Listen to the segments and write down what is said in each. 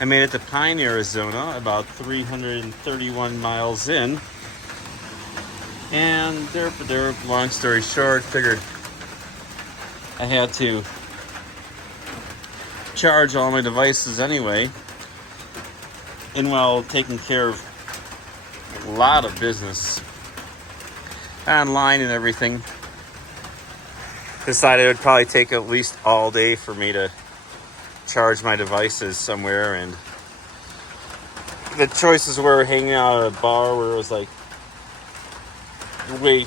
I made it to Pine, Arizona, about 331 miles in. And there, long story short, figured I had to charge all my devices anyway. And while taking care of a lot of business online and everything, decided it would probably take at least all day for me to charge my devices somewhere. And the choices were hanging out at a bar where it was like way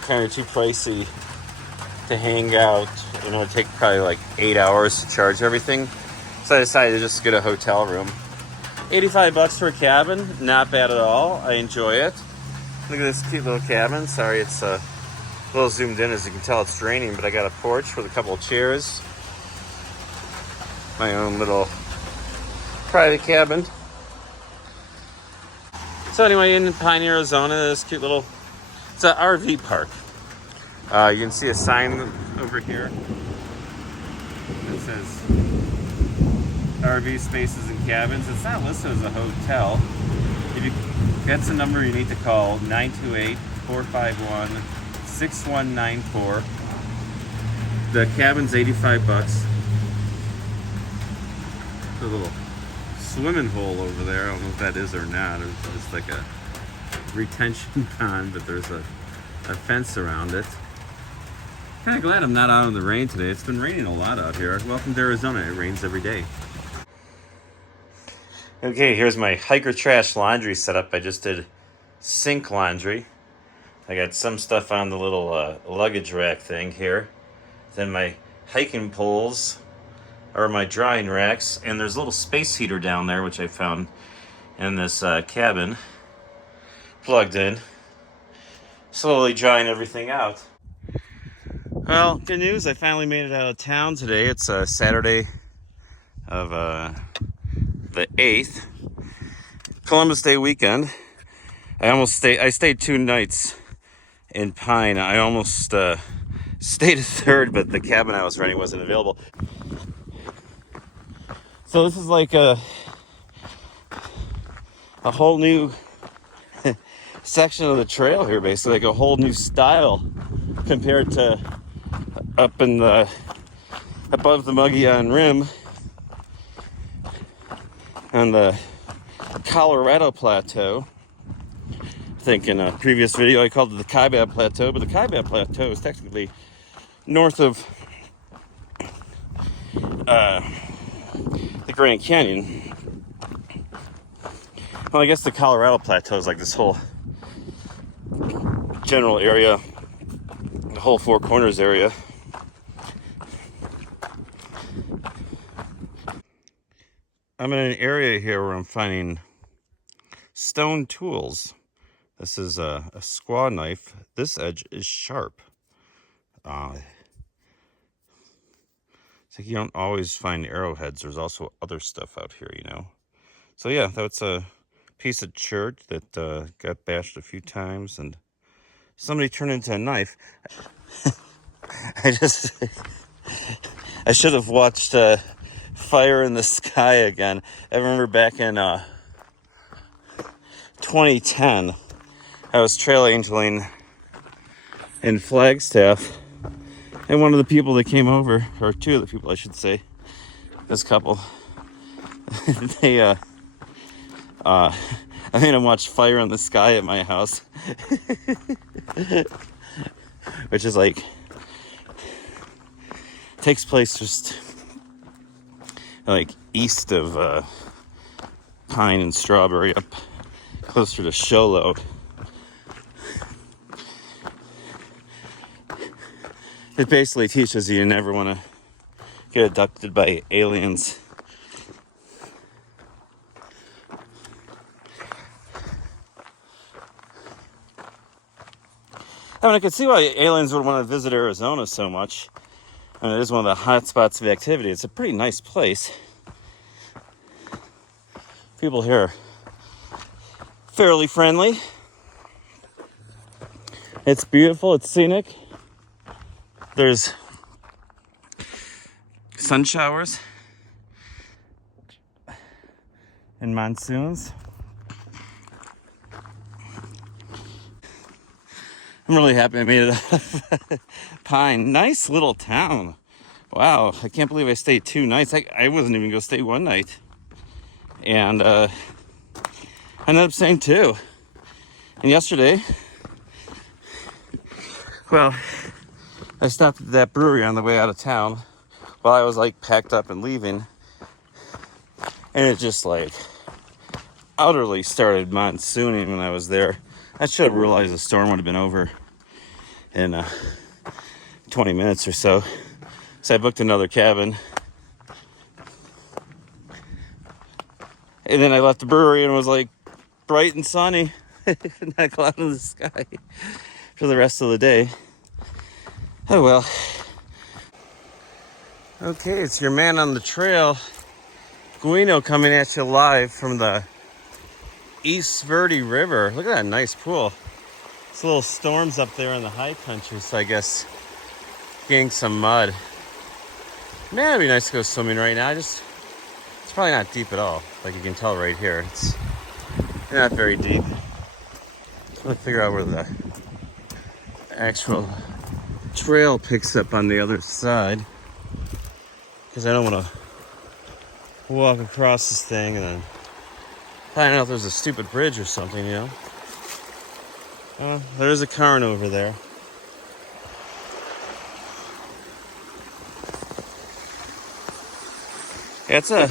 kind of too pricey to hang out. You know, it'd take probably like 8 hours to charge everything. So I decided to just get a hotel room. $85 for a cabin, not bad at all. I enjoy it. Look at this cute little cabin. Sorry, it's a little zoomed in. As you can tell, it's raining, but I got a porch with a couple of chairs. My own little private cabin. So anyway, in Pine, Arizona, this cute little, it's an RV park. You can see a sign over here that says RV spaces and cabins. It's not listed as a hotel. That's the number you need to call, 928-451-6194. The cabin's $85. A little swimming hole over there. I don't know if that is or not. It's just like a retention pond, but there's a fence around it. Kind of glad I'm not out in the rain today. It's been raining a lot out here. Welcome to Arizona. It rains every day. Okay, here's my hiker trash laundry setup. I just did sink laundry. I got some stuff on the little luggage rack thing here. Then my hiking poles are my drying racks. And there's a little space heater down there, which I found in this cabin. Plugged in. Slowly drying everything out. Well, good news. I finally made it out of town today. It's Saturday of the 8th. Columbus Day weekend. I stayed 2 nights in Pine. I almost stayed a third, but the cabin I was renting wasn't available. So this is like a whole new section of the trail here, basically, like a whole new style compared to up in the above the Mogollon Rim on the Colorado Plateau. I think in a previous video I called it the Kaibab Plateau, but the Kaibab Plateau is technically north of the Grand Canyon. Well, I guess the Colorado Plateau is like this whole general area, the whole Four Corners area. I'm in an area here where I'm finding stone tools. This is a squaw knife. This edge is sharp. It's like you don't always find arrowheads. There's also other stuff out here, you know. So yeah, that's a piece of chert that got bashed a few times, and somebody turned into a knife. I should have watched Fire in the Sky again. I remember back in 2010, I was trail angeling in Flagstaff, and one of the people that came over, or two of the people I should say, this couple, they I made them watch Fire in the Sky at my house. Which is like, takes place just like east of Pine and Strawberry, up closer to Show Low. It basically teaches you never want to get abducted by aliens. I mean, I could see why aliens would want to visit Arizona so much. I mean, it is one of the hot spots of activity. It's a pretty nice place. People here are fairly friendly. It's beautiful. It's scenic. There's sun showers. and monsoons. I'm really happy I made it out of Pine. Nice little town. Wow, I can't believe I stayed 2 nights. I wasn't even going to stay 1 night. And I ended up staying 2. And yesterday, well, I stopped at that brewery on the way out of town while I was like packed up and leaving. And it just like utterly started monsooning when I was there. I should have realized the storm would have been over in 20 minutes or so. So I booked another cabin. And then I left the brewery and it was like bright and sunny. Not a cloud in the sky for the rest of the day. Oh well. Okay, it's your man on the trail, Guino, coming at you live from the East Verde River. Look at that nice pool. It's little storms up there in the high country, so I guess getting some mud. Man, it'd be nice to go swimming right now. It's probably not deep at all. Like you can tell right here, it's not very deep. So let's figure out where the actual trail picks up on the other side, because I don't want to walk across this thing and then find out if there's a stupid bridge or something, you know. There's a cairn over there. Yeah, it's a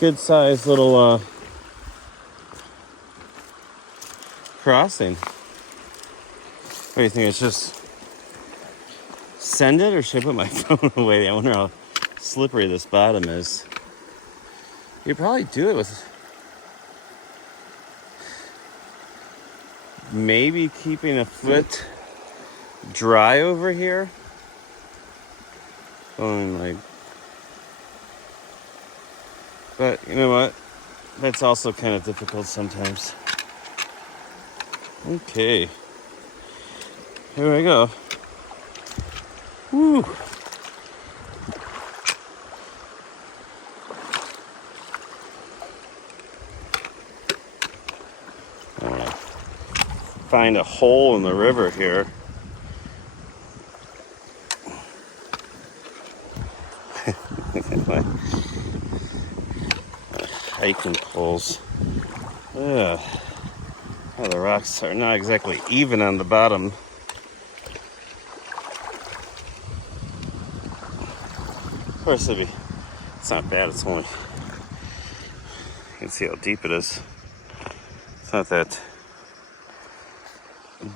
good sized little crossing. What do you think? It's just send it, or should I put my phone away? I wonder how slippery this bottom is. You probably do it with maybe keeping a foot dry over here. Going like, but you know what? That's also kind of difficult sometimes. Okay. Here we go. Woo. Find a hole in the river here. My hiking poles. Yeah. Oh, the rocks are not exactly even on the bottom. Of course, it's not bad. It's only, you can see how deep it is. It's not that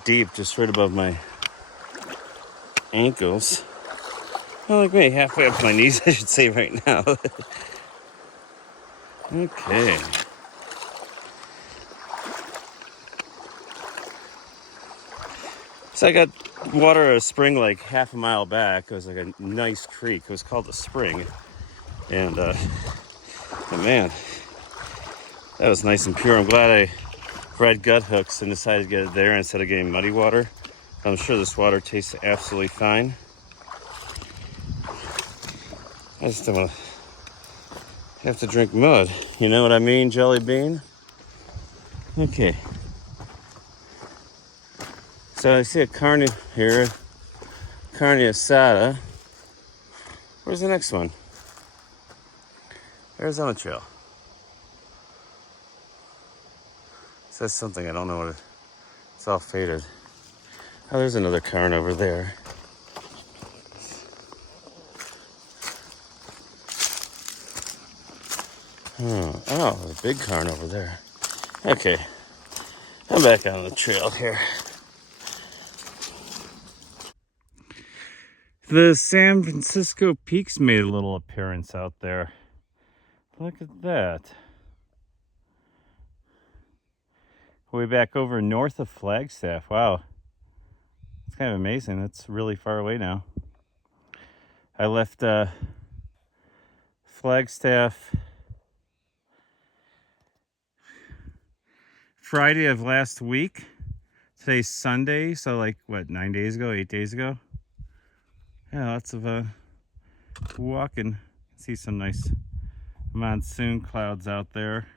deep, just right above my ankles. Well, like maybe halfway up to my knees, I should say right now. Okay. So I got water at a spring like half a mile back. It was like a nice creek. It was called the Spring. And, oh man, that was nice and pure. I'm glad I bred gut hooks and decided to get it there instead of getting muddy water. I'm sure this water tastes absolutely fine. I just don't want to have to drink mud. You know what I mean, Jelly Bean? Okay. So I see a carne here. Carne asada. Where's the next one? Arizona Trail. It says something, I don't know what it is. It's all faded. Oh, there's another cairn over there. Oh, there's a big cairn over there. Okay, I'm back on the trail here. The San Francisco Peaks made a little appearance out there. Look at that. Way back over north of Flagstaff. Wow. It's kind of amazing. That's really far away now. I left Flagstaff Friday of last week. Today's Sunday, so like, what, 9 days ago, 8 days ago? Yeah, lots of walking. See some nice monsoon clouds out there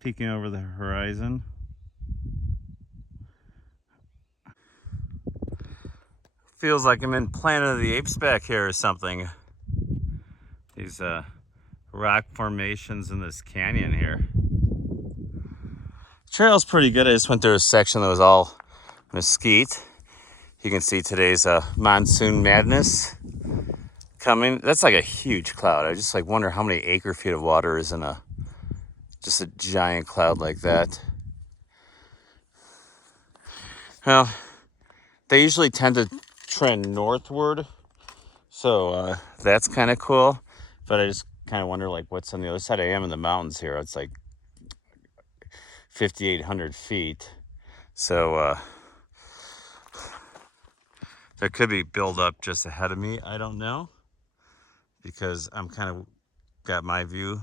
peeking over the horizon. Feels like I'm in Planet of the Apes back here or something. These rock formations in this canyon here. Trail's pretty good. I just went through a section that was all mesquite. You can see today's monsoon madness coming. That's like a huge cloud. I just like wonder how many acre feet of water is in just a giant cloud like that. Well, they usually tend to trend northward, so that's kind of cool. But I just kind of wonder like what's on the other side. I am in the mountains here. It's like 5,800 feet. So there could be buildup just ahead of me. I don't know, because I'm kind of got my view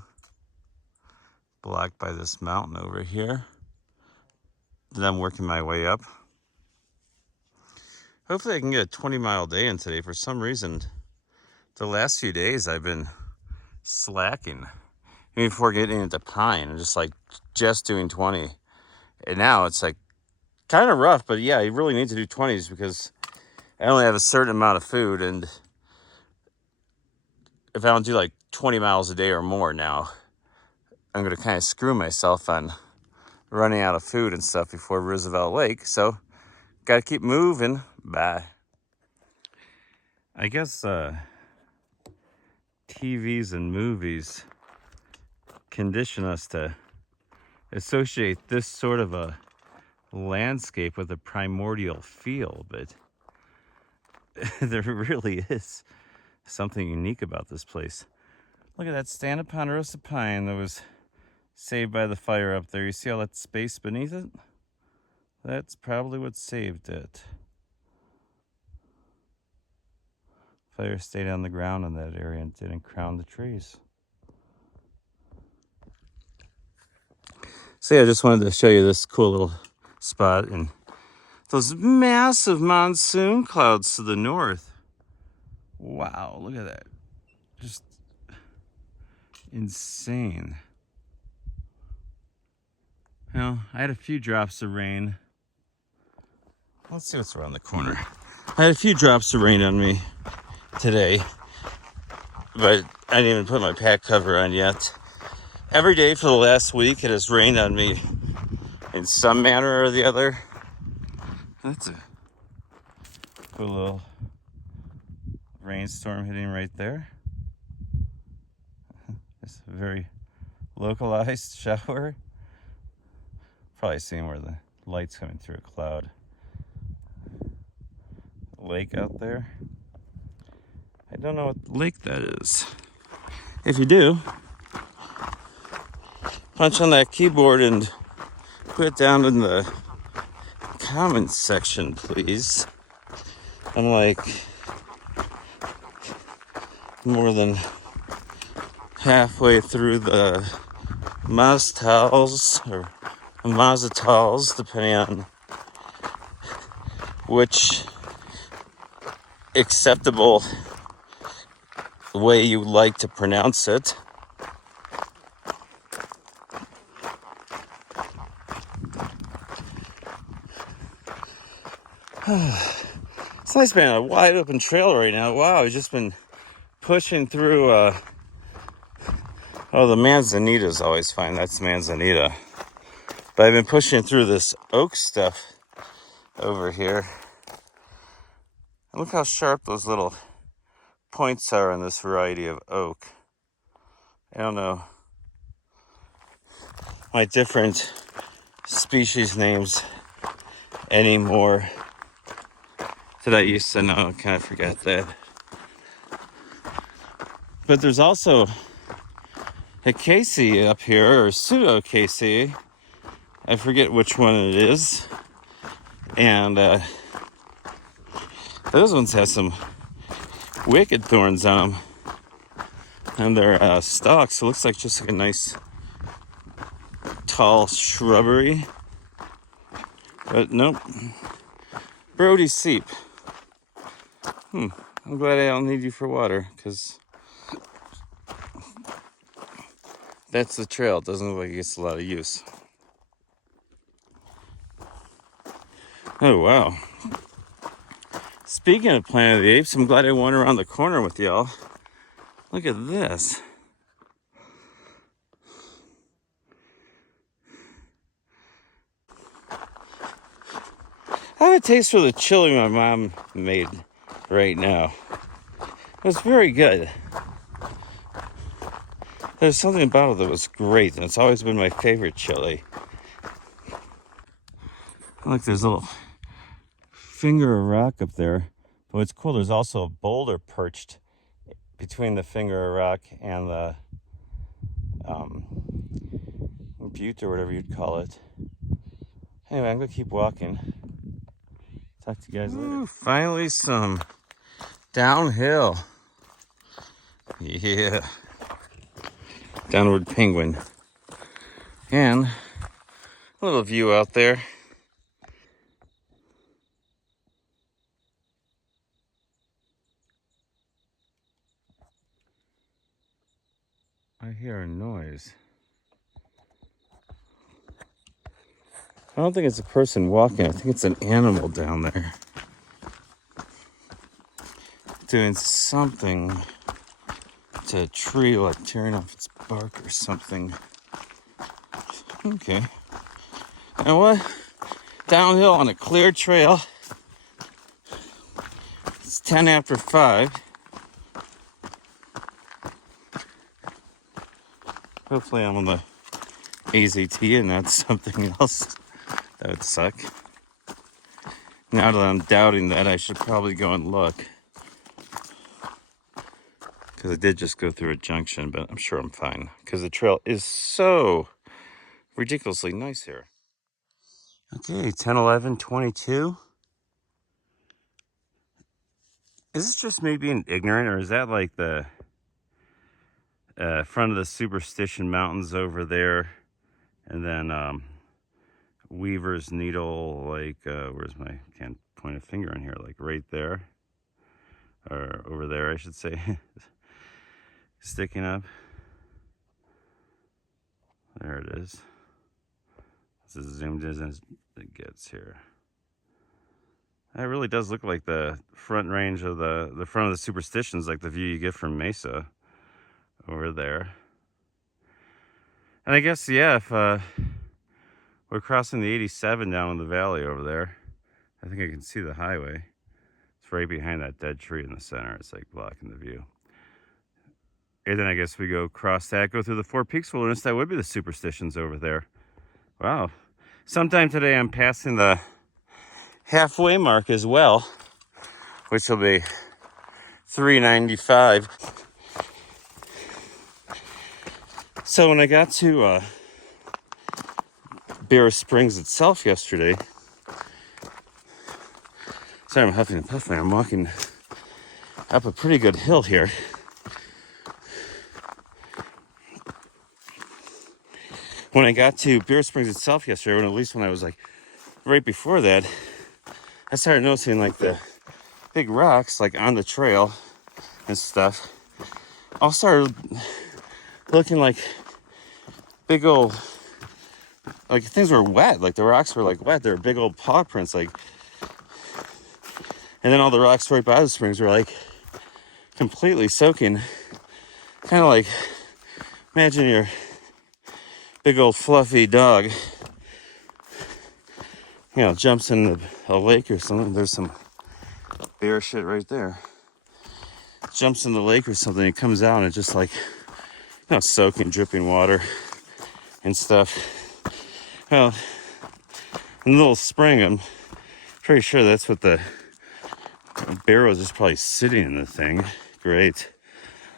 blocked by this mountain over here. Then I'm working my way up. Hopefully I can get a 20-mile day in today. For some reason, the last few days I've been slacking. Even before getting into Pine, I'm just doing 20. And now it's like kind of rough, but yeah, you really need to do 20s because I only have a certain amount of food, and if I don't do like 20 miles a day or more now, I'm going to kind of screw myself on running out of food and stuff before Roosevelt Lake. So, got to keep moving. Bye. I guess TVs and movies condition us to associate this sort of a landscape with a primordial feel, but there really is something unique about this place. Look at that stand of ponderosa pine that was saved by the fire up there. You see all that space beneath it? That's probably what saved it. Fire stayed on the ground in that area and didn't crown the trees. So yeah, I just wanted to show you this cool little spot and those massive monsoon clouds to the north. Wow, look at that. Just insane. Well, I had a few drops of rain. Let's see what's around the corner. I had a few drops of rain on me today, but I didn't even put my pack cover on yet. Every day for the last week it has rained on me in some manner or the other. That's a cool little rainstorm hitting right there. It's a very localized shower. Probably seeing where the light's coming through a cloud. Lake out there. I don't know what lake that is. If you do, punch on that keyboard and put it down in the comments section, please. I'm like more than halfway through the Mazatals or Mazatals, depending on which acceptable way you like to pronounce it. It's nice being on a wide open trail right now. Wow, I've just been pushing through the manzanita is always fine. That's manzanita. But I've been pushing through this oak stuff over here. And look how sharp those little points are on this variety of oak. I don't know my different species names anymore that I used to know. I kind of forgot that. But there's also a Casey up here, or pseudo Casey. I forget which one it is. And those ones have some wicked thorns on them. And their stalks. It looks like just like a nice tall shrubbery. But nope. Brody Seep. I'm glad I don't need you for water, because That's the trail. It doesn't look like it gets a lot of use. Oh, wow. Speaking of Planet of the Apes, I'm glad I went around the corner with y'all. Look at this. I have a taste for the chili my mom made right now. It was very good. There's something about it that was great, and it's always been my favorite chili. Look, there's a little finger of rock up there. But what's cool, there's also a boulder perched between the finger of rock and the butte or whatever you'd call it. Anyway, I'm gonna keep walking. Talk to you guys later. Ooh, finally some downhill. Yeah. Downward penguin. And a little view out there. I hear a noise. I don't think it's a person walking. I think it's an animal down there. Doing something to a tree, like tearing off its bark or something. Okay. You know what? Downhill on a clear trail. It's 10 after 5. Hopefully I'm on the AZT and not something else. That would suck. Now that I'm doubting that, I should probably go and look. Because I did just go through a junction, but I'm sure I'm fine. Because the trail is so ridiculously nice here. Okay, 10, 11, 22. Is this just me being ignorant, or is that like the front of the Superstition Mountains over there? And then Weaver's Needle, like, where's my, can't point a finger in here, like right there. Or over there, I should say. Sticking up. There it is. This is zoomed in as it gets here. That really does look like the front range of the front of the Superstitions, like the view you get from Mesa over there. And I guess, yeah, if we're crossing the 87 down in the valley over there, I think I can see the highway. It's right behind that dead tree in the center. It's like blocking the view. And then I guess we go cross that, go through the Four Peaks Wilderness. That would be the Superstitions over there. Wow. Sometime today I'm passing the halfway mark as well, which will be 395. So when I got to Bear Springs itself yesterday, sorry, I'm huffing and puffing. I'm walking up a pretty good hill here. When I got to Bear Springs itself yesterday, or at least when I was like right before that, I started noticing like the big rocks like on the trail and stuff all started looking like big old, like things were wet, like the rocks were like wet. They were big old paw prints, like, and then all the rocks right by the springs were like completely soaking, kind of like, imagine your big old fluffy dog, you know, jumps in a lake or something. There's some bear shit right there. Jumps in the lake or something, it comes out and it's just like, you know, soaking, dripping water and stuff. Well, in the little spring, I'm pretty sure that's what the bear was just probably sitting in the thing. Great.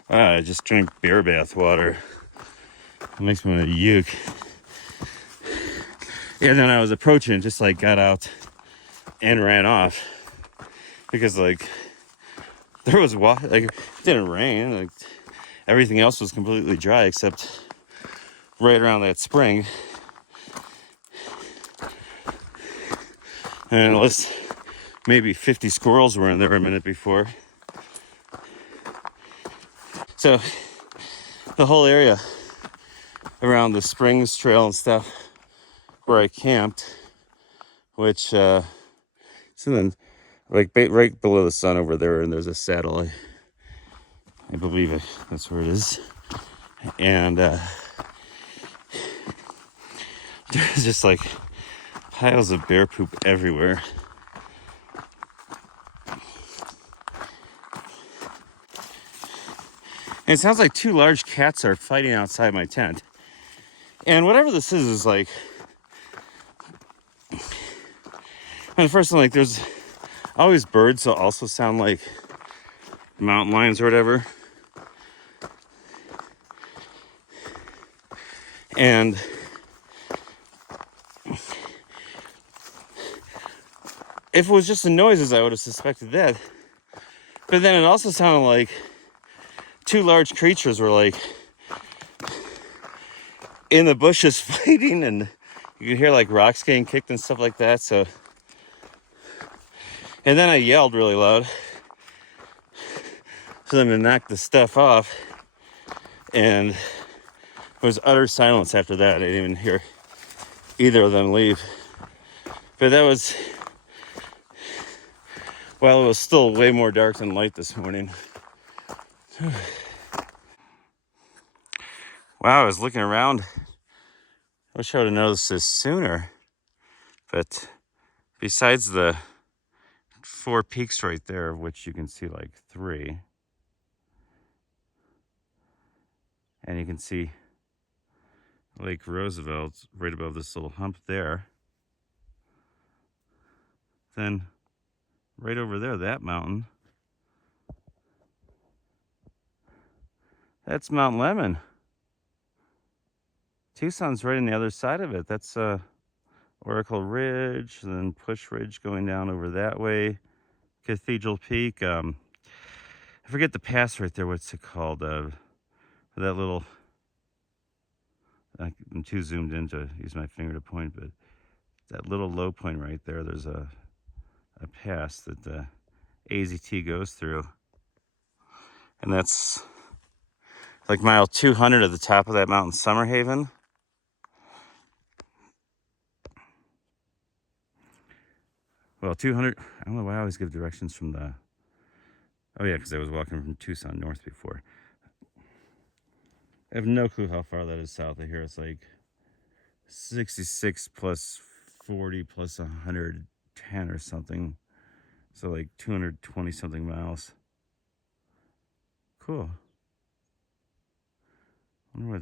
I just drank bear bath water. It makes me want to uke. Yeah, then I was approaching, just like got out and ran off because like there was water, like it didn't rain, like everything else was completely dry except right around that spring. And unless maybe 50 squirrels were in there a minute before. So the whole area around the Springs Trail and stuff where I camped, which it's in the, like right below the sun over there, and there's a saddle. I believe that's where it is. And there's just like piles of bear poop everywhere. And it sounds like two large cats are fighting outside my tent. And whatever this is like, and first I'm like, there's always birds that also sound like mountain lions or whatever. And if it was just the noises, I would have suspected that. But then it also sounded like two large creatures were like in the bushes fighting, and you could hear like rocks getting kicked and stuff like that. So, and then I yelled really loud for them to knock the stuff off, and it was utter silence after that. I didn't even hear either of them leave. But that was, well, it was still way more dark than light this morning. Wow, I was looking around. I wish I would have noticed this sooner. But besides the 4 peaks right there, of which you can see like 3, and you can see Lake Roosevelt right above this little hump there. Then right over there, that mountain, that's Mount Lemon. Tucson's right on the other side of it. That's Oracle Ridge, and then Push Ridge going down over that way. Cathedral Peak. I forget the pass right there. What's it called? That little. I'm too zoomed in to use my finger to point, but that little low point right there. There's a pass that the AZT goes through, and that's like mile 200 at the top of that mountain, Summerhaven. Well, 200, I don't know why I always give directions from the, oh yeah, because I was walking from Tucson north before. I have no clue how far that is south of here. It's like 66 plus 40 plus 110 or something. So like 220 something miles. Cool. I wonder what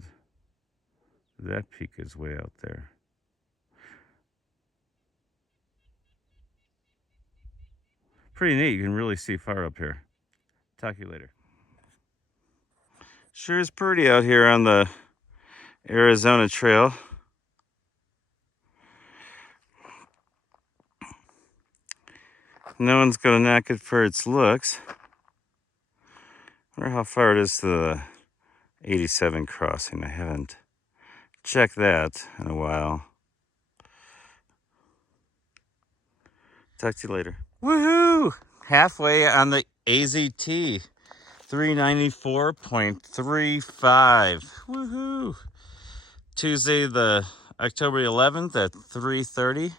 that peak is way out there. Pretty neat. You can really see far up here. Talk to you later. Sure is pretty out here on the Arizona Trail. No one's gonna knock it for its looks. I wonder how far it is to the 87 crossing. I haven't checked that in a while. Talk to you later. Woohoo! Halfway on the AZT. 394.35. Woohoo! Tuesday, the October 11th at 3:30.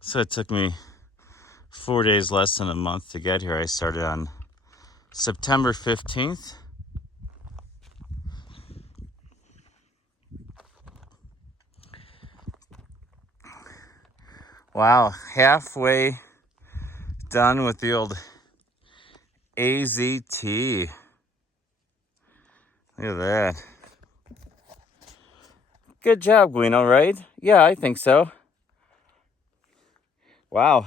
So it took me 4 days, less than a month to get here. I started on September 15th. Wow, halfway done with the old AZT. Look at that. Good job, Guino, right? Yeah, I think so. Wow.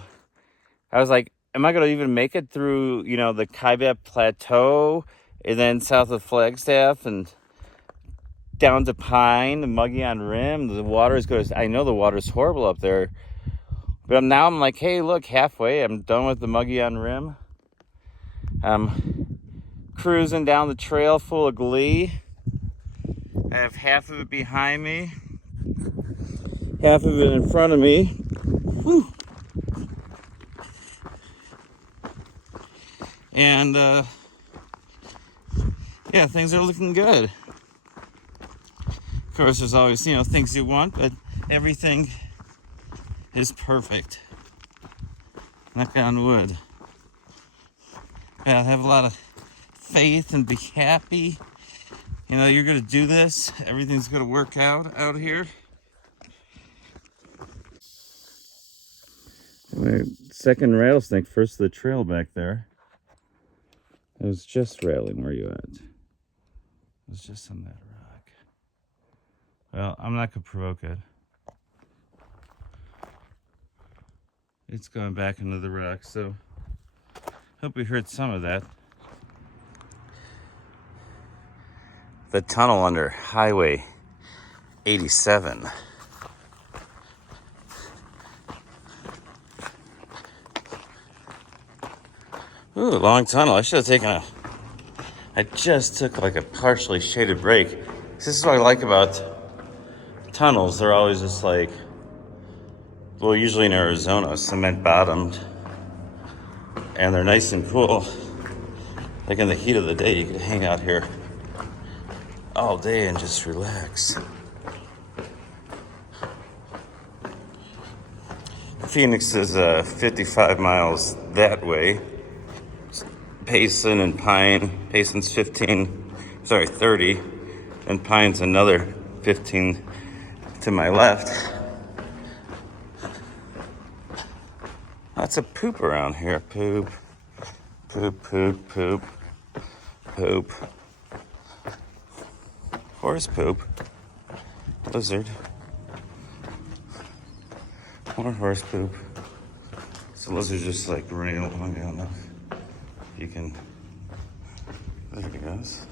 I was like, am I going to even make it through, the Kaibet Plateau and then south of Flagstaff and down to Pine, the Mogollon Rim? The water is good. I know the water's horrible up there. But now I'm like, hey, look, halfway. I'm done with the Mogollon Rim. I'm cruising down the trail full of glee. I have half of it behind me, half of it in front of me. Whew. And, yeah, things are looking good. Of course, there's always, things you want, but everything is perfect. Knock on wood. Yeah, have a lot of faith and be happy. You're gonna do this. Everything's gonna work out here. My second rattlesnake, first of the trail back there. I was just rattling. Where you at? I was just on that rock. Well, I'm not gonna provoke it. It's going back into the rock, so hope we heard some of that. The tunnel under Highway 87. Ooh, long tunnel. I should have taken I just took like a partially shaded break. This is what I like about tunnels. They're always just like, well, usually in Arizona, cement bottomed. And they're nice and cool. Like in the heat of the day, you could hang out here all day and just relax. Phoenix is 55 miles that way. Payson and Pine. Payson's 30, and Pine's another 15 to my left. Lots of poop around here. Poop, poop, poop, poop, poop. Horse poop. Lizard. More horse poop. So lizard's just like running along. I don't know. You can. There he goes.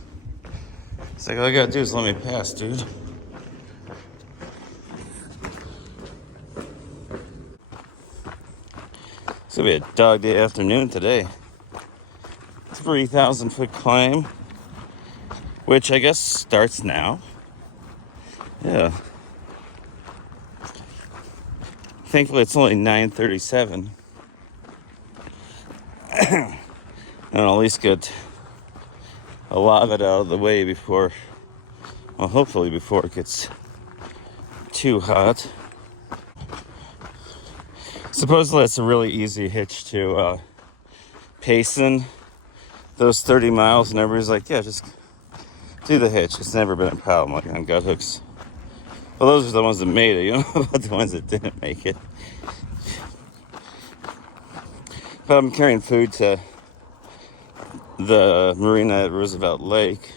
It's like all I gotta do is let me pass, dude. It's gonna be a dog day afternoon today. 3,000-foot climb, which I guess starts now. Yeah. Thankfully, it's only 9:37. And I'll at least get a lot of it out of the way before, well, hopefully before it gets too hot. Supposedly it's a really easy hitch to Payson, those 30 miles, and everybody's like, yeah, just do the hitch. It's never been a problem, like on gut hooks. Well, those are the ones that made it, you know about the ones that didn't make it. But I'm carrying food to the Marina at Roosevelt Lake.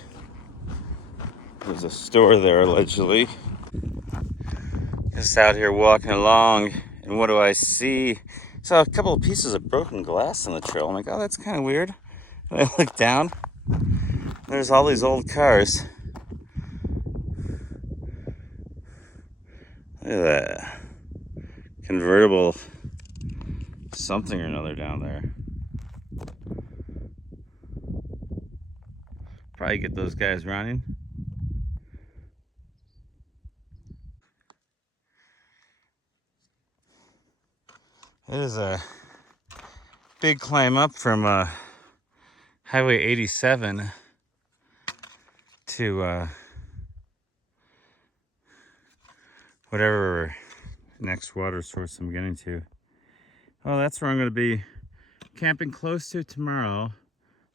There's a store there, allegedly. Just out here walking along, and what do I see? Saw a couple of pieces of broken glass on the trail. I'm like, oh, that's kind of weird. And I look down, there's all these old cars. Look at that. Convertible something or another down there. Probably get those guys running. It is a big climb up from Highway 87 to whatever next water source I'm getting to. Oh, that's where I'm going to be camping close to tomorrow.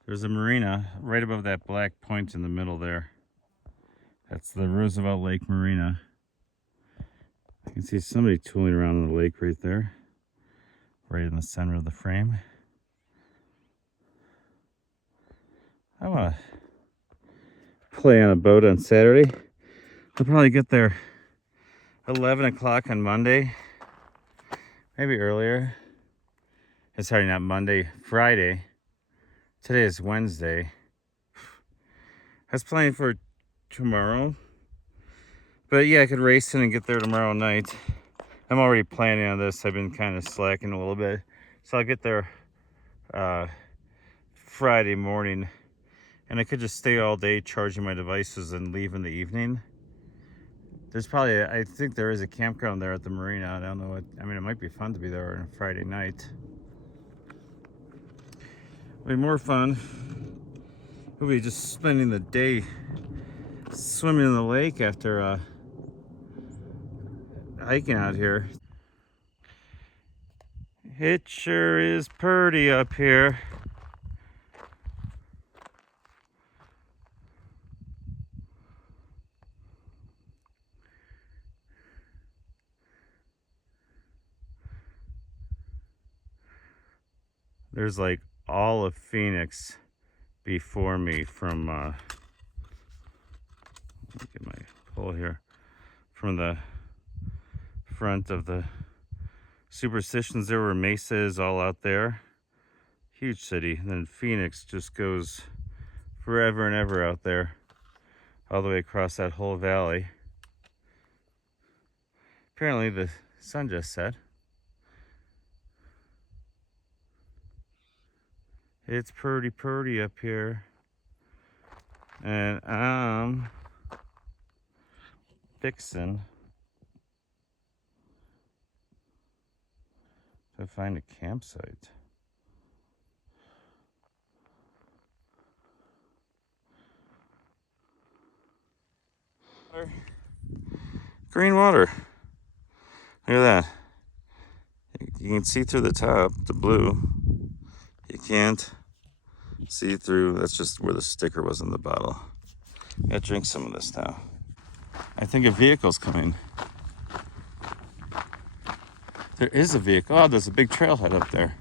There's a marina right above that black point in the middle there. That's the Roosevelt Lake Marina. You can see somebody tooling around in the lake right there, right in the center of the frame. I want to play on a boat on Saturday. I'll probably get there 11 o'clock on Monday, maybe earlier. Sorry, not Monday, Friday. Today is Wednesday. I was planning for tomorrow, but yeah, I could race in and get there tomorrow night. I'm already planning on this. I've been kind of slacking a little bit, so I'll get there Friday morning, and I could just stay all day charging my devices and leave in the evening. There's probably, I think there is a campground there at the marina. I don't know what, I mean, it might be fun to be there on a Friday night. It'll be more fun. We'll be just spending the day swimming in the lake after hiking out here. It sure is pretty up here. There's like all of Phoenix before me from, let me get my pole here, from the front of the Superstitions. There were mesas all out there. Huge city. And then Phoenix just goes forever and ever out there, all the way across that whole valley. Apparently the sun just set. It's pretty up here. And I'm fixing to find a campsite. Green water. Look at that. You can see through the top, the blue. You can't see through. That's just where the sticker was in the bottle. Gotta drink some of this now. I think a vehicle's coming. There is a vehicle. Oh, there's a big trailhead up there.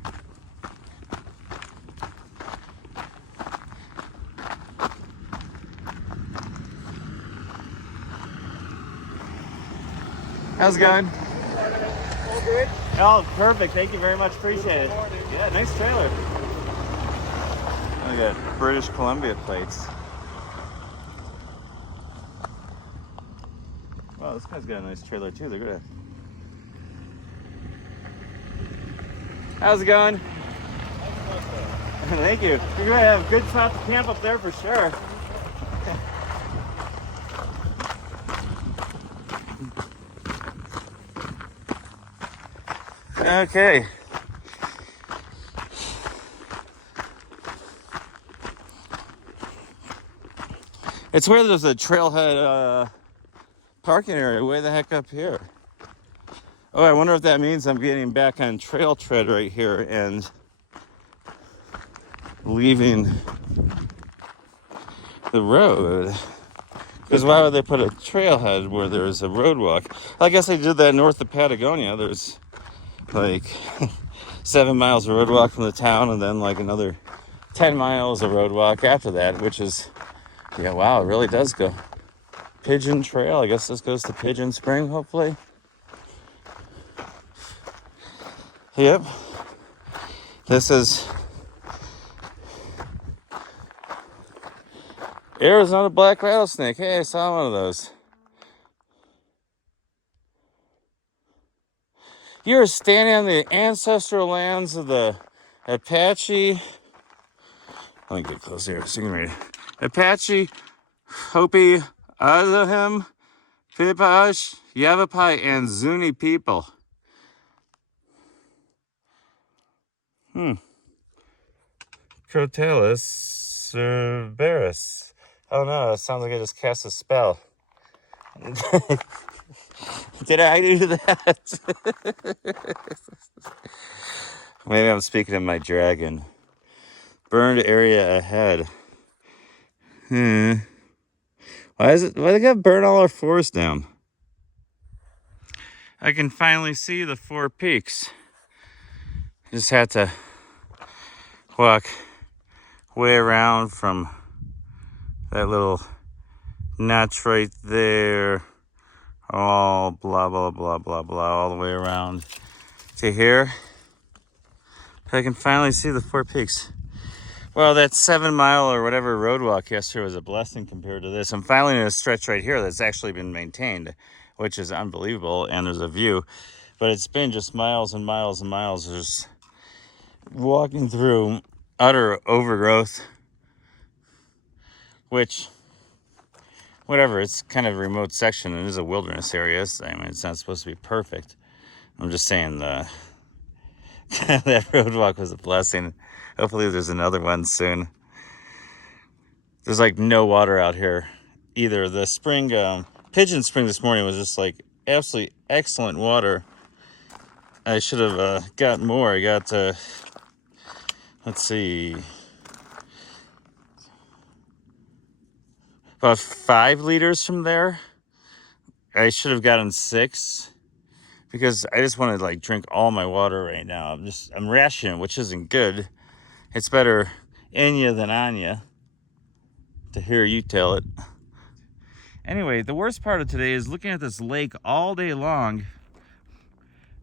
How's it going? All good? Oh, perfect. Thank you very much. Appreciate it. Yeah, nice trailer. Look at British Columbia plates. Wow, this guy's got a nice trailer too. Look at that. How's it going? Thank you. You're gonna have a good spot to camp up there for sure. Okay. It's where there's a trailhead parking area way the heck up here. Oh, I wonder if that means I'm getting back on trail tread right here and leaving the road. Because why would they put a trailhead where there's a road walk? I guess they did that north of Patagonia. There's like 7 miles of road walk from the town and then like another 10 miles of road walk after that, which is, yeah, wow, it really does go. Pigeon Trail, I guess this goes to Pigeon Spring, hopefully. Yep. This is Arizona black rattlesnake. Hey, I saw one of those. You're standing on the ancestral lands of the Apache. Let me get close here so you can read it. Apache, Hopi, Azahim, Pipash, Yavapai, and Zuni people. Crotalus cerberus. Oh no, it sounds like I just cast a spell. Did I do that? Maybe I'm speaking of my dragon. Burned area ahead. Why they gotta burn all our forest down? I can finally see the 4 peaks. Just had to walk way around from that little notch right there, all blah blah blah blah blah, all the way around to here. I can finally see the 4 peaks. Well, that 7 mile or whatever road walk yesterday was a blessing compared to this. I'm finally in a stretch right here that's actually been maintained, which is unbelievable, and there's a view. But it's been just miles and miles and miles. Just walking through utter overgrowth, which, whatever, it's kind of a remote section. It is a wilderness area. I mean, it's not supposed to be perfect. I'm just saying that road walk was a blessing. Hopefully there's another one soon. There's like no water out here either. The spring, Pigeon Spring this morning was just like absolutely excellent water. I should have got more. I got, let's see, about 5 liters from there. I should have gotten 6 because I just want to like drink all my water right now. I'm rationing, which isn't good. It's better in you than on you, to hear you tell it. Anyway, the worst part of today is looking at this lake all day long.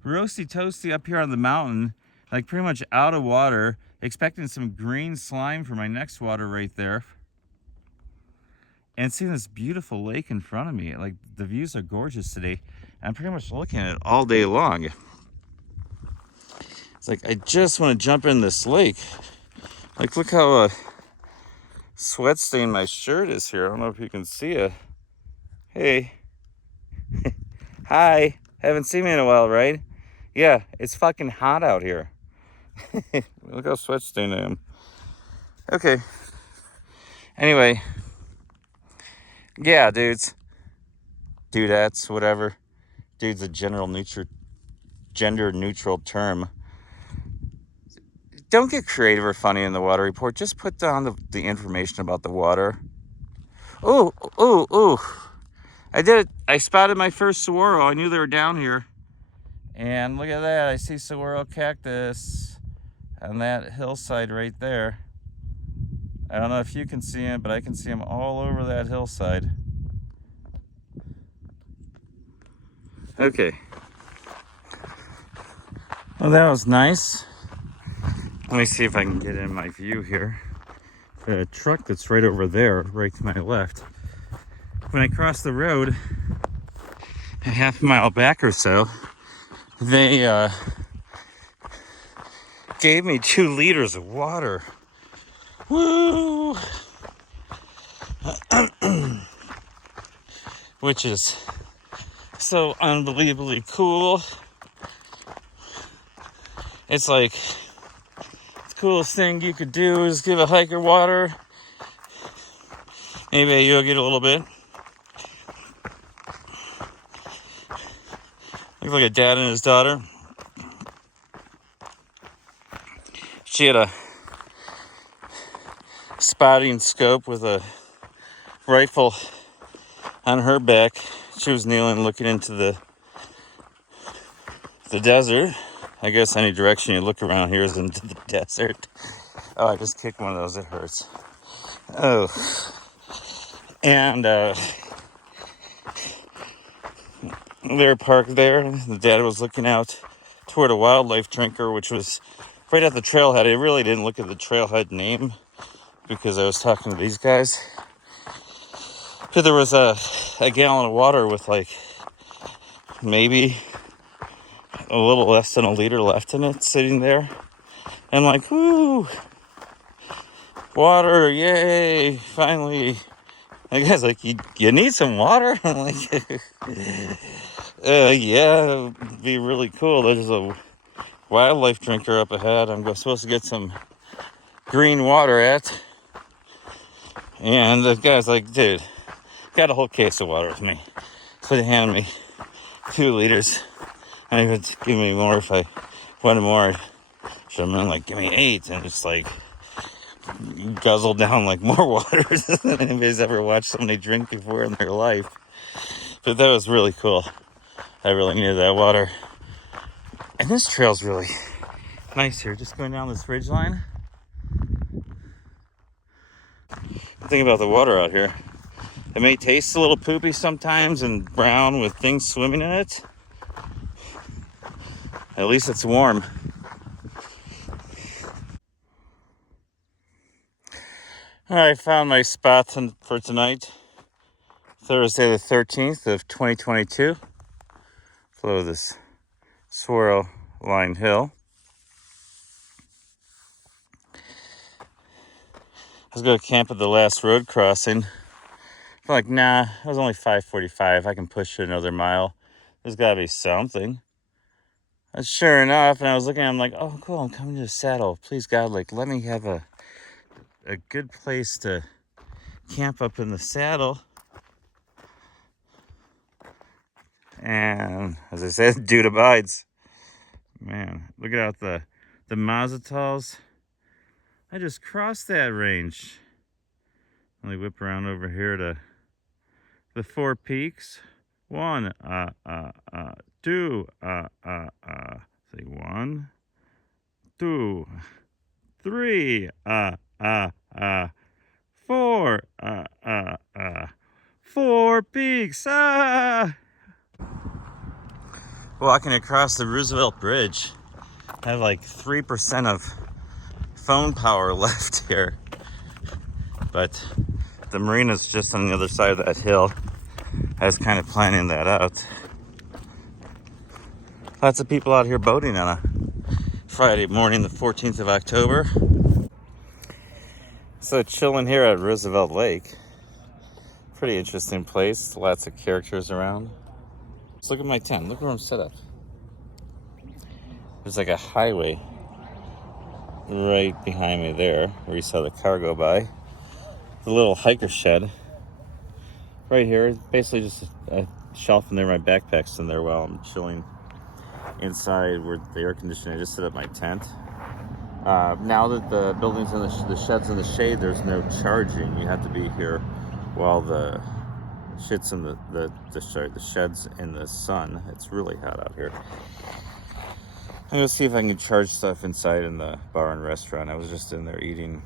Roasty toasty up here on the mountain, like pretty much out of water, expecting some green slime for my next water right there. And seeing this beautiful lake in front of me. Like, the views are gorgeous today. I'm pretty much looking at it all day long. It's like, I just want to jump in this lake. Like, look how sweat stained my shirt is here. I don't know if you can see it. Hey. Hi. Haven't seen me in a while, right? Yeah, it's fucking hot out here. Look how sweat stained I am. Okay. Anyway. Yeah, dudes. Dudettes, whatever. Dude's a gender neutral term. Don't get creative or funny in the water report. Just put down the information about the water. Ooh, ooh, ooh. I did it. I spotted my first saguaro. I knew they were down here. And look at that. I see saguaro cactus on that hillside right there. I don't know if you can see them, but I can see them all over that hillside. Okay. Well, that was nice. Let me see if I can get in my view here. The truck that's right over there, right to my left. When I crossed the road, a half a mile back or so, they gave me 2 liters of water. Woo! Which is so unbelievably cool. It's like the coolest thing you could do is give a hiker water. Maybe you'll get a little bit. Looks like a dad and his daughter. She had a spotting scope with a rifle on her back. She was kneeling looking into the desert. I guess any direction you look around here is into the desert. Oh, I just kicked one of those. It hurts. Oh. And they're parked there. The dad was looking out toward a wildlife drinker, which was right at the trailhead. I really didn't look at the trailhead name because I was talking to these guys. But there was a gallon of water with like maybe a little less than a liter left in it sitting there. And like, whoo, water, yay, finally. The guy's like, you need some water? I'm like, yeah, it'd be really cool. There's a wildlife drinker up ahead I'm supposed to get some green water at. And the guy's like, dude, got a whole case of water with me. So he handed me 2 liters. And he would give me more if I wanted more. So I'm like, give me 8. And it's like, guzzle down like more water than anybody's ever watched somebody drink before in their life. But that was really cool. I really needed that water. And this trail's really nice here, just going down this ridge line. Think about the water out here. It may taste a little poopy sometimes and brown with things swimming in it. At least it's warm. I found my spot for tonight. Thursday the 13th of 2022. Below this swirl line hill. I was going to camp at the last road crossing. I'm like, nah, it was only 5:45. I can push it another mile. There's got to be something. And sure enough, and I was looking, I'm like, oh, cool, I'm coming to the saddle. Please, God, like, let me have a good place to camp up in the saddle. And as I said, dude abides. Man, look at the Mazatals. I just crossed that range. Let me whip around over here to the Four Peaks. One, two, say 1, 2, 3, 4, Four Peaks, Walking across the Roosevelt Bridge. I have like 3% of phone power left here. But the Marina's just on the other side of that hill. I was kind of planning that out. Lots of people out here boating on a Friday morning, the 14th of October. So chilling here at Roosevelt Lake. Pretty interesting place. Lots of characters around. Let's look at my tent. Look where I'm set up. There's like a highway right behind me there, where you saw the car go by. The little hiker shed right here. Basically just a shelf in there. My backpack's in there while I'm chilling inside where the air conditioning. I just set up my tent. Now that the building's in the shed's in the shade, there's no charging. You have to be here while the shed's in the shed's in the sun. It's really hot out here. I'm gonna see if I can charge stuff inside in the bar and restaurant. I was just in there eating.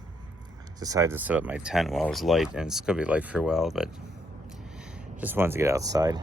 Decided to set up my tent while it was light, and it's gonna be light for a while, but just wanted to get outside.